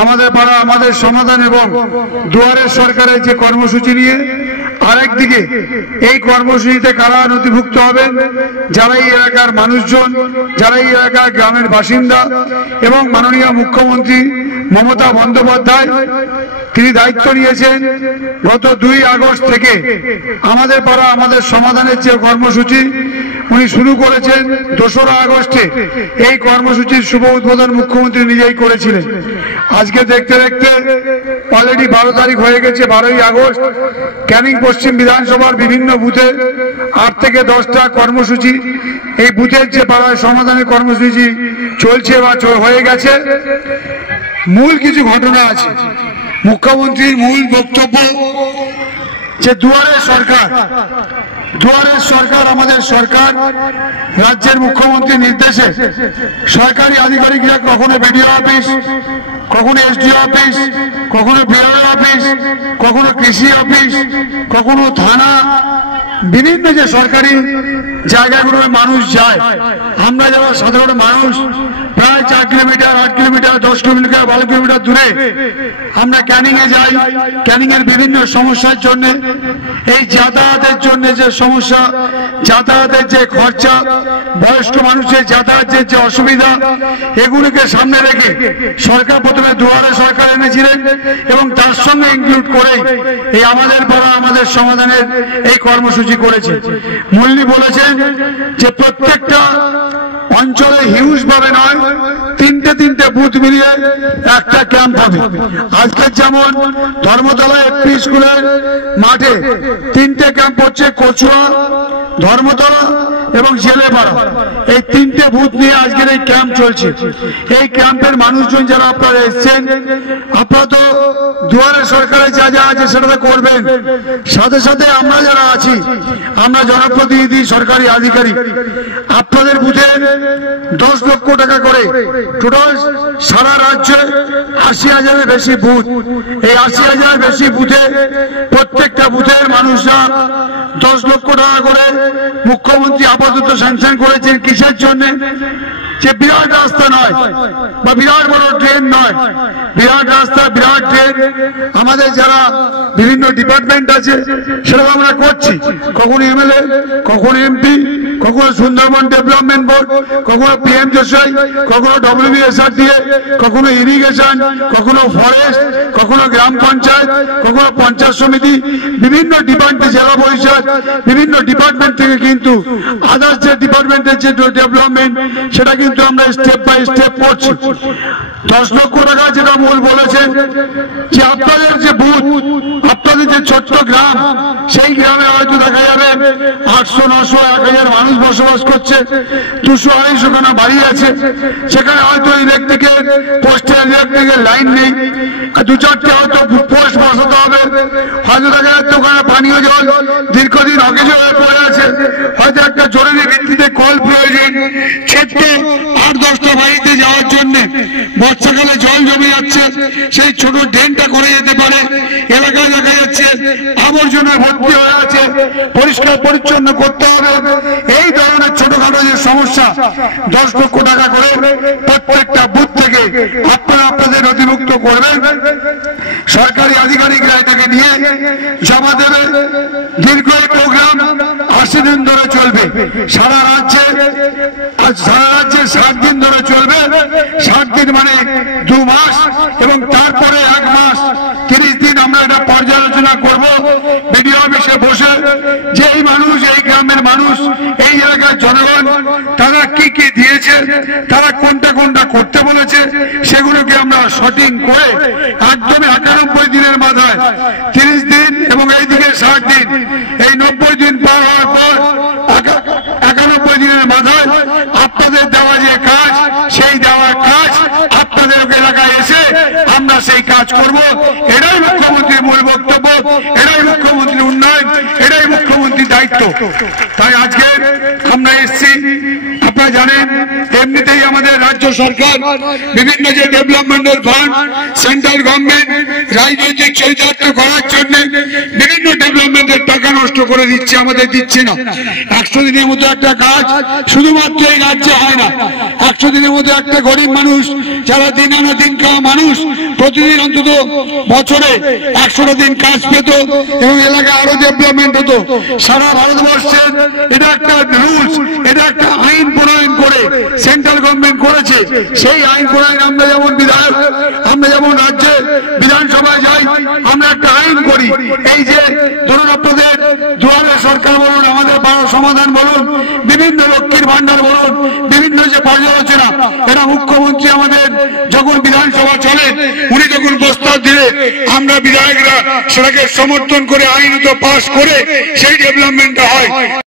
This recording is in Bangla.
আমাদের পাড়া আমাদের সমাধান এবং দুয়ারের সরকারের যে কর্মসূচি নিয়ে আরেকদিকে এই কর্মসূচিতে কারা নথিভুক্ত হবেন, যারা এই এলাকার মানুষজন, যারা এই এলাকার গ্রামের বাসিন্দা এবং মাননীয় মুখ্যমন্ত্রী মমতা বন্দ্যোপাধ্যায় তিনি দায়িত্ব নিয়েছেন গত 2 আগস্ট থেকে আমাদের পাড়া আমাদের সমাধানের যে কর্মসূচি উনি শুরু করেছেন। 2রা আগস্টে এই কর্মসূচির শুভ উদ্বোধন মুখ্যমন্ত্রী নিজেই করেছিলেন। আজকে দেখতে দেখতে অলরেডি 12 তারিখ হয়ে গেছে। 12ই আগস্ট ক্যানিং পশ্চিম বিধানসভার বিভিন্ন বুথে 8 থেকে 10টা কর্মসূচি এই বুথের যে পাড়ায় সমাধানের কর্মসূচি চলছে বা হয়ে গেছে। মূল কিছু ঘটনা আছে। মুখ্যমন্ত্রীর মূল বক্তব্য যে দুয়ারের সরকার আমাদের সরকার, রাজ্যের মুখ্যমন্ত্রীর নির্দেশে সরকারি আধিকারিকরা কখনো বিডিও অফিস, কখনো এসডিও অফিস, কখনো বিআরও অফিস, কখনো কৃষি অফিস, কখনো থানা, বিভিন্ন যে সরকারি জায়গাগুলোর মানুষ যায়, আমরা যারা সাধারণ মানুষ প্রায় 4 কিলোমিটার, 8 কিলোমিটার, 10 কিলোমিটার, 12 কিলোমিটার দূরে আমরা ক্যানিং এ যাই। ক্যানিং এর বিভিন্ন সমস্যার জন্য, এই যাতায়াতের জন্য যে সমস্যা, যাতায়াতের যে খরচা, বয়স্ক মানুষের যাতায়াতের যে অসুবিধা, এগুলিকে সামনে রেখে সরকার প্রথমে দুয়ারে সরকার এনেছিলেন এবং তার সঙ্গে ইনক্লুড করে এই আমাদের পাড়া আমাদের সমাধানের এই কর্মসূচি করেছে। মল্লী বলেছেন যে প্রত্যেকটা অঞ্চলে হিউজ ভাবে নয়, 3টে বুথ মিলিয়ে একটা ক্যাম্প হবে। আজকে যেমন ধর্মতলা এফপি স্কুলের মাঠে 3টে ক্যাম্প হচ্ছে, কচুয়া, ধর্মতলা এবং জেলেপাড়া, এই 3টে বুথ নিয়ে আজকের এই ক্যাম্প চলছে। এই ক্যাম্পের মানুষজন যারা আপনারা এসছেন, আপনারা তো দুয়ারে সরকারে যা যা আছে সেটা করবেন, সাথে সাথে আমরা যারা আছি, আমরা জনপ্রতিনিধি, সরকারি আধিকারিক, আপনাদের বুথে 10 লক্ষ টাকা করে টোটাল সারা রাজ্যে 80,000-এর বেশি বুথ। এই 80,000 বেশি বুথে প্রত্যেকটা বুথের মানুষরা 10 লক্ষ টাকা করে মুখ্যমন্ত্রী আপাতত স্যাংশন করেছেন। কিসের জন্য? যে বিরাট রাস্তা নয় বা বিরাট বড় ট্রেন নয়, বিরাট রাস্তা, বিরাট ট্রেন আমাদের যারা বিভিন্ন ডিপার্টমেন্ট আছে সেটা আমরা করছি। কখনো এমএলএ, কখনো এমপি, কখনো সুন্দরবন ডেভেলপমেন্ট বোর্ড, কখনো পিএমজেসওয়াই, কখনো ডব্লিউবিএসআরডিএ, কখনো ইরিগেশন, কখনো ফরেস্ট, কখনো গ্রাম পঞ্চায়েত, কখনো পঞ্চায়েত সমিতি, বিভিন্ন ডিপার্টমেন্ট, জেলা পরিষদ, বিভিন্ন ডিপার্টমেন্ট থেকে কিন্তু আদার্স যে ডিপার্টমেন্টের যে ডেভেলপমেন্ট সেটা কিন্তু আমরা স্টেপ বাই স্টেপ করছি। 10 লক্ষ টাকা যেটা মূল বলেছেন যে আপনাদের যে বুথ, আপনাদের যে ছোট্ট গ্রাম, সেই গ্রামে হয়তো দেখা যাবে 800, 900, 1000 মানুষ বসবাস করছে, 200-250 খানা বাড়ি আছে, সেখানে হয়তো ইলেকট্রিকের পোস্টের ইলেকট্রিকের লাইন নেই, 2-4টে হয়তো পোস্ট বসাতে হবে, হয়তো দেখা যাচ্ছে ওখানে পানীয় জল দীর্ঘদিন অকেজ হয়ে পড়ে আছে, হয়তো একটা জরুরি ভিত্তিতে কল প্রয়োজন, ছোট্ট 8-10টা বাড়িতে যাওয়ার জন্য বর্ষাকালে জল জমে যাচ্ছে, সেই ছোট ড্রেনটা করে যেতে পারে। এলাকায় দেখা যাচ্ছে আবর্জনা ভর্তি হয়ে আছে, পরিষ্কার পরিচ্ছন্ন করতে হবে। এই ধরনের ছোটখাটো যে সমস্যা 10 লক্ষ টাকা করে প্রত্যেকটা বুথ থেকে আপনারা আপনাদের নথিভুক্ত করবেন। সরকারি আধিকারিকরা এটাকে নিয়ে জমা দেবে। দীর্ঘ প্রোগ্রাম 80 দিন ধরে চলবে সারা রাজ্যে। 60 দিন ধরে চলবে। 60 দিন মানে 2 মাস এবং তারপরে 1 মাস 30 দিন আমরা এটা পর্যালোচনা করব বিডিও অফিসে বসে, যে এই মানুষ, এই গ্রামের মানুষ, এই এলাকার জনগণ তারা কি কি দিয়েছে, তারা কোনটা কোনটা করতে বলেছে, সেগুলোকে আমরা শর্টিং করে একদমই 91 দিনের মাথায় 30 দিন এবং এইদিকে 60 দিন, এই 90 দিন পার হওয়ার পর 91 দিনের মাথায় আপনাদের দেওয়া যে কাজ, সেই দেওয়ার কাজ আপনাদের এলাকায় এসে আমরা সেই কাজ করব। এটাই মুখ্যমন্ত্রীর মূল বক্তব্য, এটাই মুখ্যমন্ত্রীর উন্নয়ন, এটাই মুখ্যমন্ত্রীর দায়িত্ব। তাই আজকে আমরা এসেছি, আপনারা জানেন এমনিতেই আমাদের রাজ্য সরকার বিভিন্ন যে ডেভেলপমেন্টের ফান্ড, সেন্ট্রাল গভর্নমেন্ট রাজনৈতিক চরিতার্থ করার জন্য বিভিন্ন ডেভেলপমেন্টের টাকা নষ্ট করে দিচ্ছে, আমাদের দিচ্ছে না। 100 দিনের মধ্যে একটা কাজ শুধুমাত্র এই রাজ্যে হয় না। 100 দিনের মধ্যে একটা গরিব মানুষ, যারা দিন আনা দিন খাওয়া মানুষ, প্রতিদিন অন্তত বছরে 100টা দিন কাজ পেত এবং এলাকা আরো ডেভেলপমেন্ট হতো। সারা ভারতবর্ষের এটা একটা রুলস, এটা একটা আইন প্রণয়ন করে সেন্ট্রাল গভর্নমেন্ট করেছে। সেই আইন প্রণয়ন আমরা যেমন বিধায়ক, আমরা যেমন রাজ্যে বিধানসভায় যাই, আমরা একটা আইন করি। এই যে ধরুন আপনাদের দুয়ারে সরকার বলুন, আমাদের সমাধান বলুন, বিভিন্ন লক্ষ্মীর ভান্ডার বলুন, বিভিন্ন যে পর্যালোচনা, এরা মুখ্যমন্ত্রী আমাদের যখন বিধানসভা চলে, উনি যখন প্রস্তাব দিলে আমরা বিধায়করা সেটাকে সমর্থন করে আইনত পাস করে সেই ডেভেলপমেন্টটা হয়।